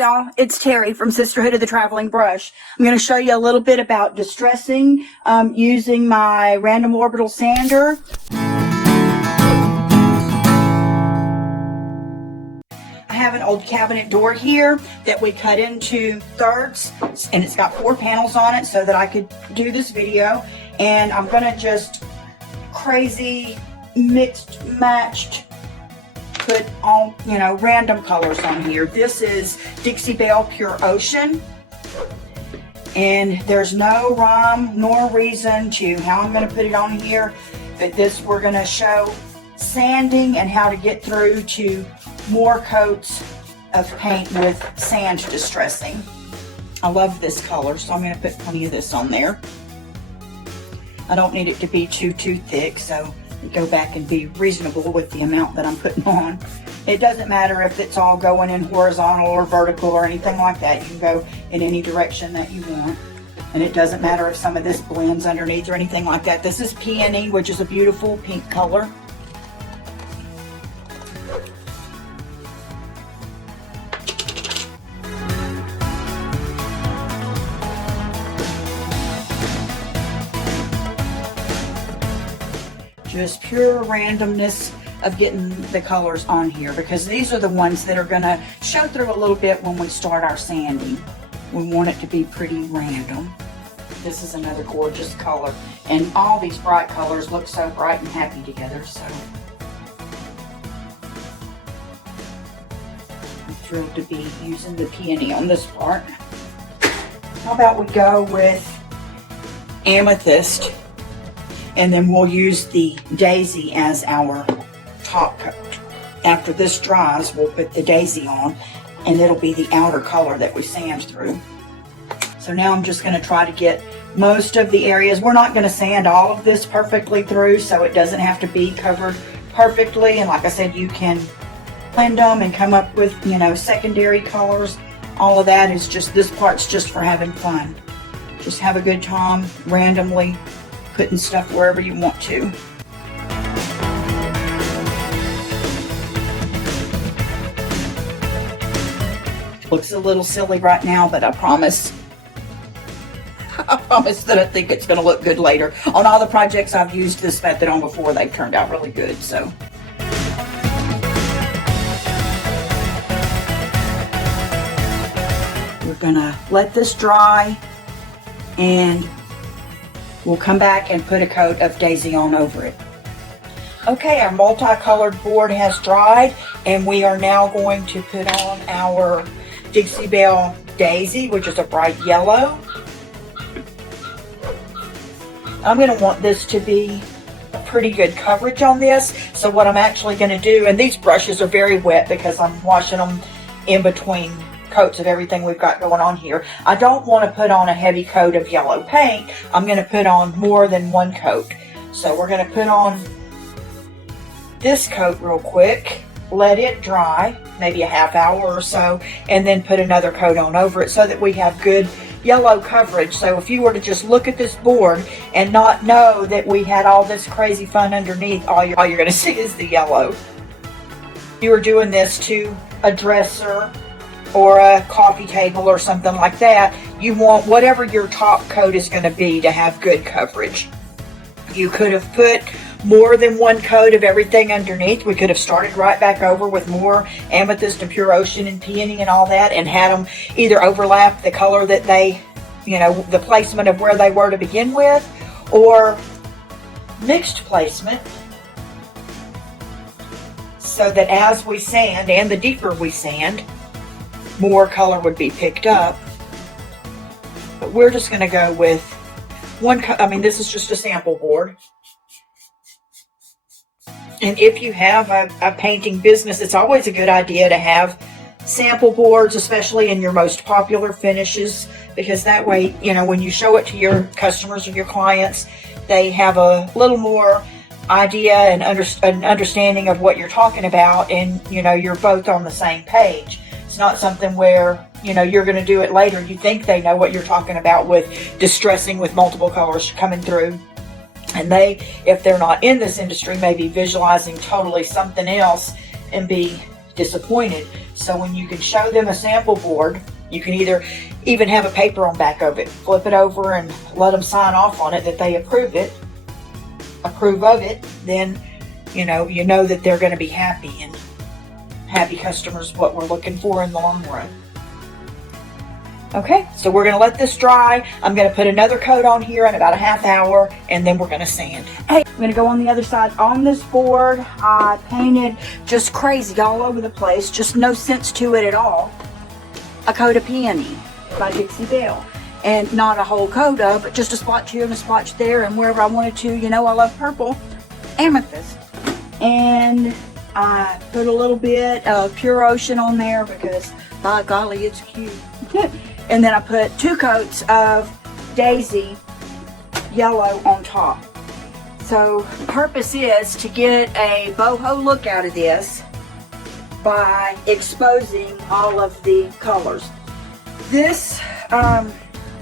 Y'all, it's Terry from Sisterhood of the Traveling Brush. I'm going to show you a little bit about distressing using my random orbital sander. I have an old cabinet door here that we cut into thirds, and it's got 4 panels on it so that I could do this video. And I'm going to just crazy mixed matched put all, random colors on here. This is Dixie Belle Pure Ocean, and there's no rhyme nor reason to how I'm going to put it on here, but this we're going to show sanding and how to get through to more coats of paint with sand distressing. I love this color, so I'm going to put plenty of this on there. I don't need it to be too thick, so go back and be reasonable with the amount that I'm putting on. It doesn't matter if it's all going in horizontal or vertical or anything like that. You can go in any direction that you want. And it doesn't matter if some of this blends underneath or anything like that. This is Peony, which is a beautiful pink color. Just pure randomness of getting the colors on here, because these are the ones that are going to show through a little bit when we start our sanding. We want it to be pretty random. This is another gorgeous color, and all these bright colors look so bright and happy together. So I'm thrilled to be using the peony on this part. How about we go with amethyst, and then we'll use the daisy as our top coat. After this dries, we'll put the daisy on, and it'll be the outer color that we sand through. So now I'm just going to try to get most of the areas. We're not going to sand all of this perfectly through, so it doesn't have to be covered perfectly. And like I said, you can blend them and come up with, secondary colors. All of that is just, this part's just for having fun. Just have a good time randomly putting stuff wherever you want to. Looks a little silly right now, but I promise that I think it's going to look good later. On all the projects I've used this method on before, they've turned out really good. So we're going to let this dry, and we'll come back and put a coat of daisy on over it. Okay, our multicolored board has dried, and we are now going to put on our Dixie Belle Daisy, which is a bright yellow. I'm going to want this to be a pretty good coverage on this. So what I'm actually going to do, and these brushes are very wet because I'm washing them in between coats of everything we've got going on here. I don't want to put on a heavy coat of yellow paint. I'm going to put on more than one coat. So we're going to put on this coat real quick, let it dry, maybe a half hour or so, and then put another coat on over it so that we have good yellow coverage. So if you were to just look at this board and not know that we had all this crazy fun underneath, all you're going to see is the yellow. If you were doing this to a dresser or a coffee table or something like that, you want whatever your top coat is going to be to have good coverage. You could have put more than one coat of everything underneath. We could have started right back over with more amethyst and pure ocean and peony and all that, and had them either overlap the color that they, the placement of where they were to begin with, or mixed placement, so that as we sand, and the deeper we sand, more color would be picked up. But we're just going to go with one coat. I mean, this is just a sample board. And if you have a painting business, it's always a good idea to have sample boards, especially in your most popular finishes, because that way, when you show it to your customers or your clients, they have a little more idea and understanding of what you're talking about, and you're both on the same page. It's not something where you're going to do it later. You think they know what you're talking about with distressing with multiple colors coming through. And if they're not in this industry, may be visualizing totally something else and be disappointed. So when you can show them a sample board, you can either even have a paper on back of it, flip it over and let them sign off on it that they approve of it, then you know that they're going to be happy, and happy customers, what we're looking for in the long run. Okay, so we're going to let this dry. I'm going to put another coat on here in about a half hour, and then we're going to sand. Hey, I'm going to go on the other side. On this board, I painted just crazy all over the place, just no sense to it at all, a coat of peony by Dixie Belle. And not a whole coat of, but just a splotch here and a splotch there, and wherever I wanted to. You know I love purple. Amethyst. And I put a little bit of Pure Ocean on there because, by golly, it's cute. And then I put 2 coats of Daisy Yellow on top. So the purpose is to get a boho look out of this by exposing all of the colors. This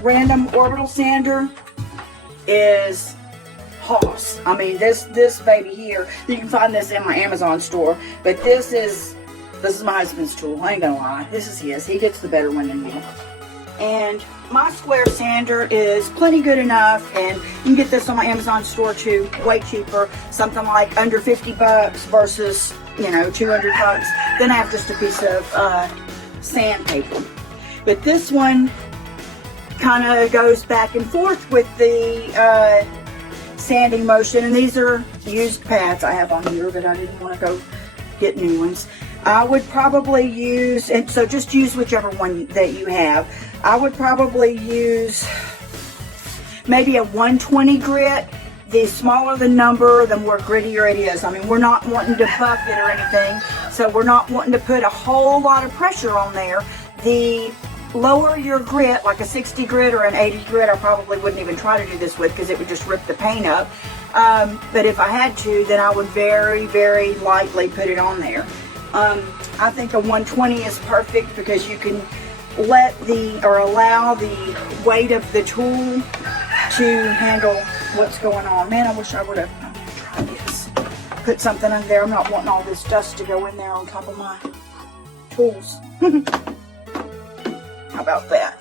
random Orbital sander is Hoss. I mean, this baby here, you can find this in my Amazon store, but this is my husband's tool. I ain't gonna lie, this is his. He gets the better one than me. And my square sander is plenty good enough, and you can get this on my Amazon store too, way cheaper, something like under 50 bucks versus, 200 bucks. Then I have just a piece of sandpaper. But this one kind of goes back and forth with the sanding motion, and these are used pads I have on here, but I didn't want to go get new ones. I would probably use, and so just use whichever one that you have. I would probably use maybe a 120 grit. The smaller the number, the more grittier it is. I mean, we're not wanting to buff it or anything, so we're not wanting to put a whole lot of pressure on there. The lower your grit, like a 60 grit or an 80 grit, I probably wouldn't even try to do this with because it would just rip the paint up. But if I had to, then I would very, very lightly put it on there. I think a 120 is perfect because you can allow the weight of the tool to handle what's going on. Man, I wish I would have tried this. Put something in there. I'm not wanting all this dust to go in there on top of my tools. How about that?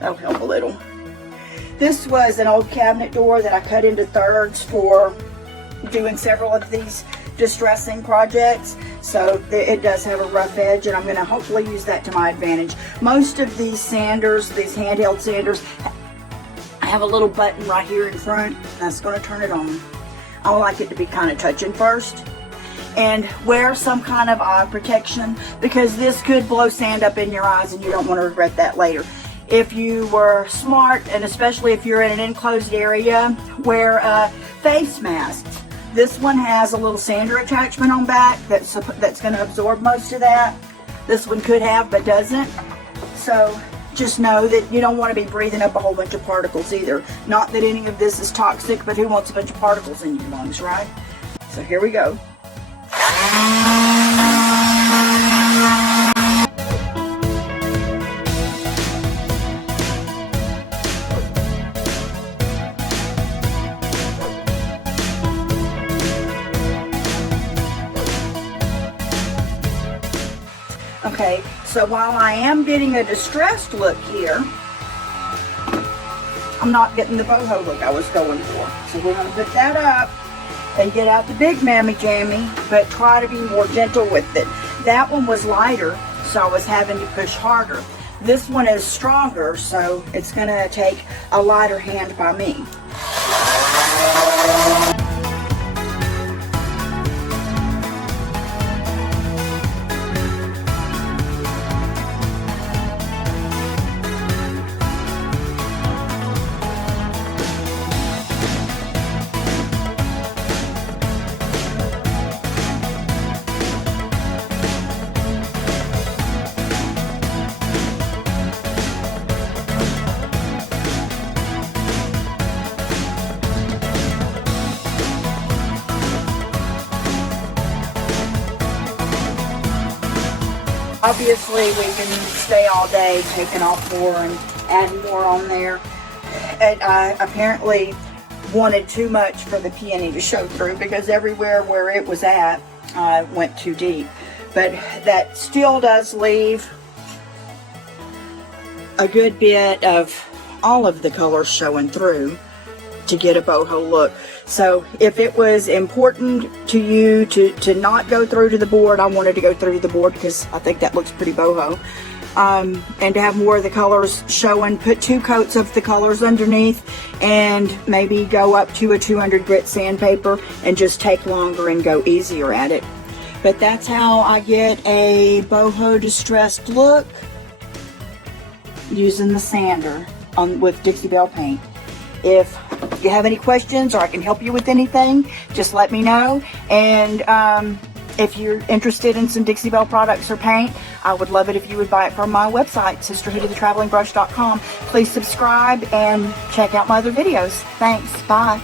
That'll help a little. This was an old cabinet door that I cut into thirds for doing several of these distressing projects. So it does have a rough edge, and I'm going to hopefully use that to my advantage. Most of these sanders, these handheld sanders, have a little button right here in front. That's going to turn it on. I like it to be kind of touching first. And wear some kind of eye protection because this could blow sand up in your eyes and you don't want to regret that later. If you were smart, and especially if you're in an enclosed area, wear a face mask. This one has a little sander attachment on back that's going to absorb most of that. This one could have, but doesn't. So just know that you don't want to be breathing up a whole bunch of particles either. Not that any of this is toxic, but who wants a bunch of particles in your lungs, right? So here we go. Okay, so while I am getting a distressed look here, I'm not getting the boho look I was going for. So we're going to put that up and get out the big mammy jammy, but try to be more gentle with it. That one was lighter, so I was having to push harder. This one is stronger, so it's going to take a lighter hand by me. Obviously, we can stay all day taking off more and adding more on there. And I apparently wanted too much for the peony to show through because everywhere where it was at, I went too deep. but that still does leave a good bit of all of the colors showing through to get a boho look. So if it was important to you to not go through to the board, I wanted to go through to the board because I think that looks pretty boho. And to have more of the colors showing, put 2 coats of the colors underneath and maybe go up to a 200 grit sandpaper and just take longer and go easier at it. But that's how I get a Boho Distressed look using the sander with Dixie Belle paint. If you have any questions or I can help you with anything, just let me know. And if you're interested in some Dixie Belle products or paint, I would love it if you would buy it from my website, sisterhoodofthetravelingbrush.com. Please subscribe and check out my other videos. Thanks. Bye.